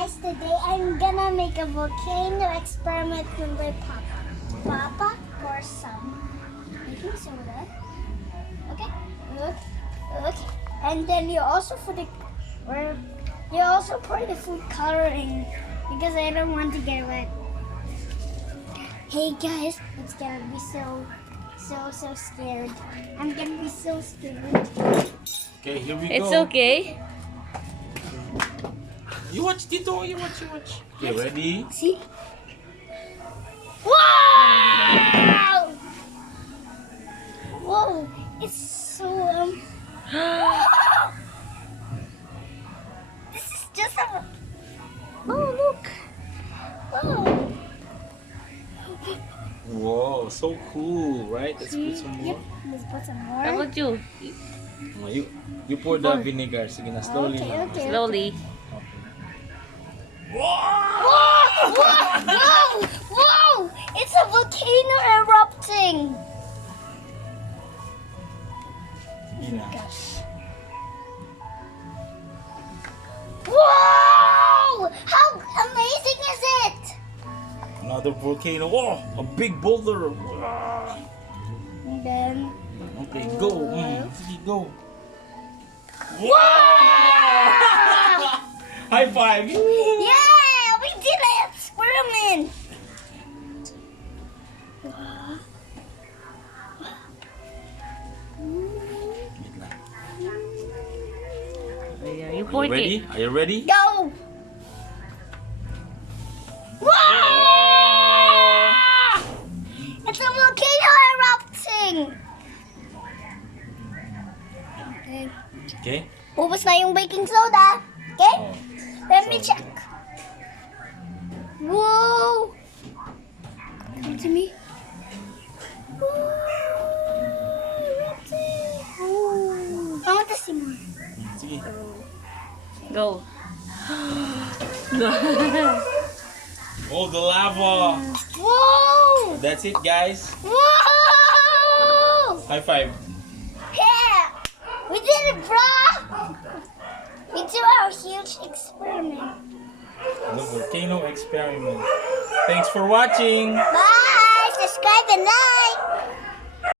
guys, today I'm gonna make a volcano experiment with my papa. Papa, pour some baking soda. Okay, look. And then you also pour the food coloring because I don't want to get wet. Hey guys, it's gonna be so scared. I'm gonna be so scared. Okay, here we go. It's okay. You watch, Tito. You watch. Okay, ready? See? Wow! Whoa! It's so This is just a. Oh look! Whoa! Whoa, so cool, right? Let's put some more. Yep. Let's put some more. How about you? You pour the vinegar. Sige na, slowly. Okay. Slowly. Whoa! It's a volcano erupting. Sige na. Gosh. Whoa! How amazing is it? Another volcano. Oh, a big boulder. And then. Okay, go. Sige, go. High five. Yeah! We did an experiment! You pour it. Ready? Are you ready? Go! Whoa! It's a volcano erupting! Okay. Ubus na yung baking soda. Okay? Oh. Let me check. Whoa! Come to me. Whoa! Erupting! I want to see more. Sige. Go. Oh, the lava. Whoa! That's it, guys. Whoa! High five. Yeah! We did it, bro! We do our huge experiment. The volcano experiment. Thanks for watching. Bye! Subscribe and like!